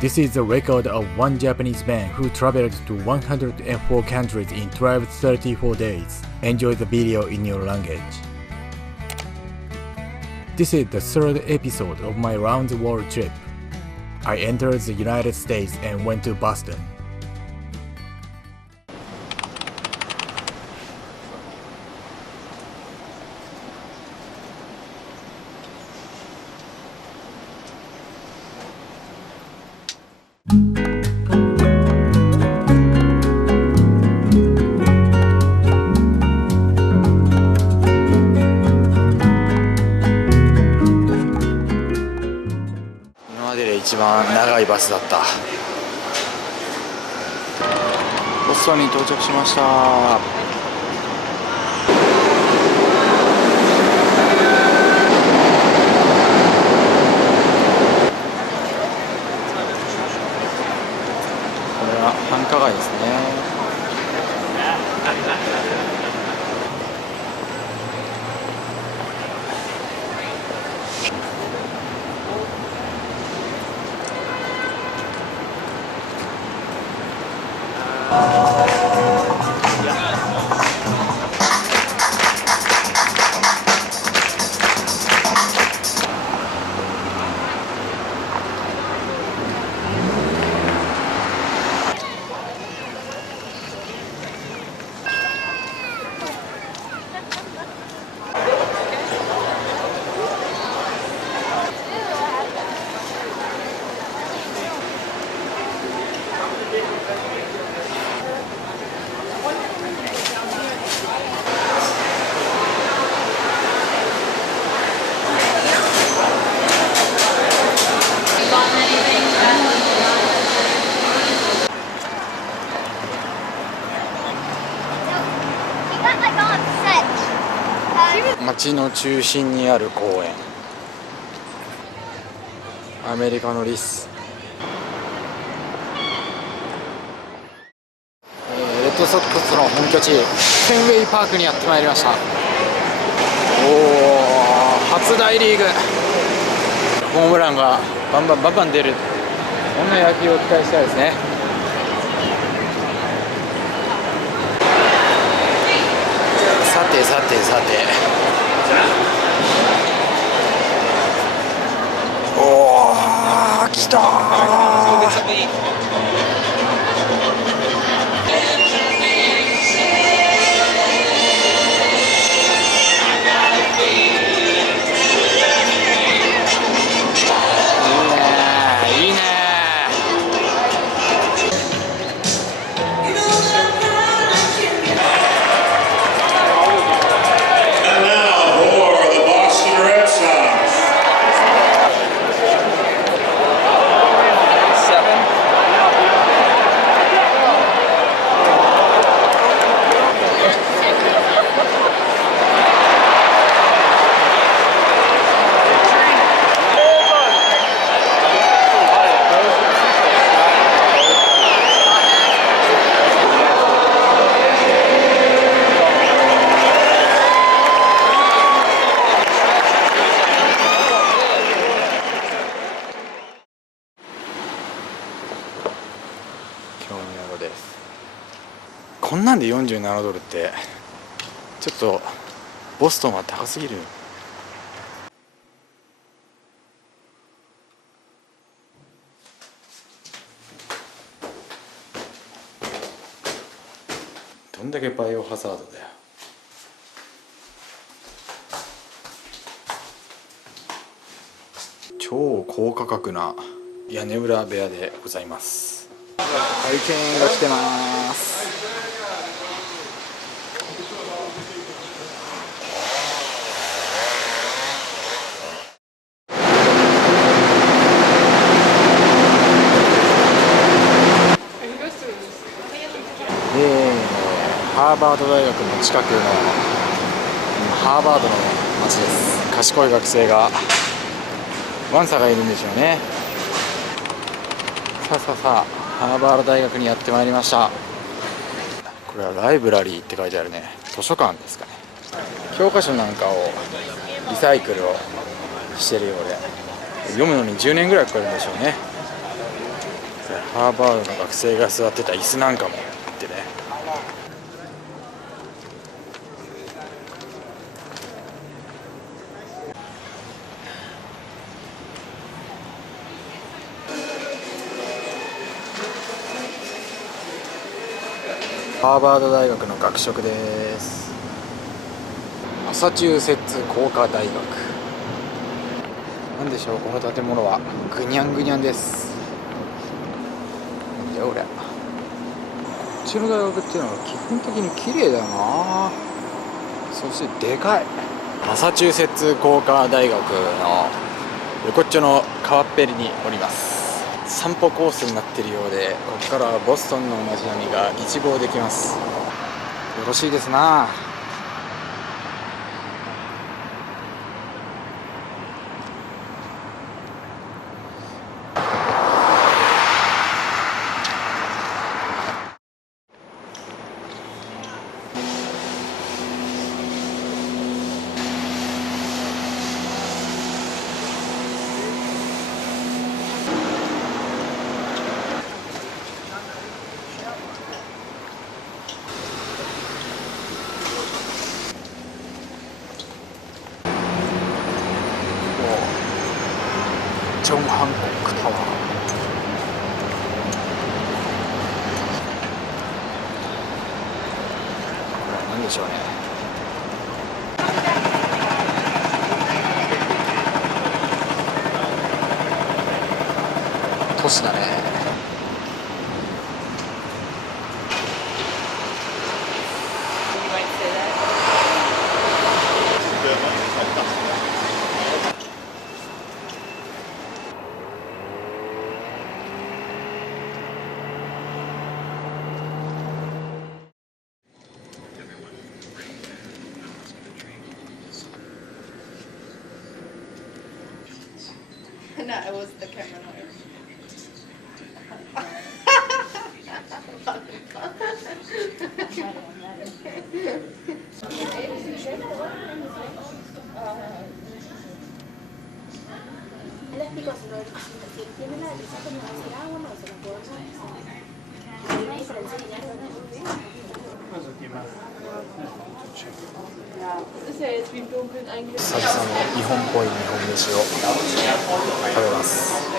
This is the record of one Japanese man who traveled to 104 countries in 1234 days. Enjoy the video in your language. This is the third episode of my round the world trip. I entered the United States and went to Boston.一番長いバスだった。ボストンに到着しました。これは繁華街ですね。街の中心にある公園、アメリカのリス、レッドソックスの本拠地フェンウェイパークにやってまいりました。初大リーグ、ホームランがバンバン出る、こんな野球を期待したいですね。さて来たー。こんなんで47ドルってちょっとボストンは高すぎる。どんだけバイオハザードだよ。超高価格な屋根裏部屋でございます。ハリケーンが来てます。ハーバード大学の近くのハーバードの街です。賢い学生がワンサがいるんでしょうね。さあハーバード大学にやってまいりました。これはライブラリーって書いてあるね。図書館ですかね。教科書なんかをリサイクルをしてるようで、読むのに10年ぐらいかかるんでしょうね。ハーバードの学生が座ってた椅子なんかもあってね。ハーバード大学の学食です。マサチューセッツ工科大学。なんでしょう、この建物はぐにゃんぐにゃんです。なんだよ俺。こっちの大学っていうのは基本的に綺麗だよな。そしてでかい。マサチューセッツ工科大学の横っちょの川っぺりにおります。散歩コースになっているようで、ここからはボストンの街並みが一望できます。よろしいですな。ジョン・ハンコックタワー。これは何でしょうね。都市だね。No, it was the camera. Eléctricos si tiene la lista como hacer agua, no se la puedo hacer. Hay diferencia de dinero, ¿no? Das ist ja jetzt wie im Dunkeln eigentlich. 久々の日本っぽい日本飯を食べます。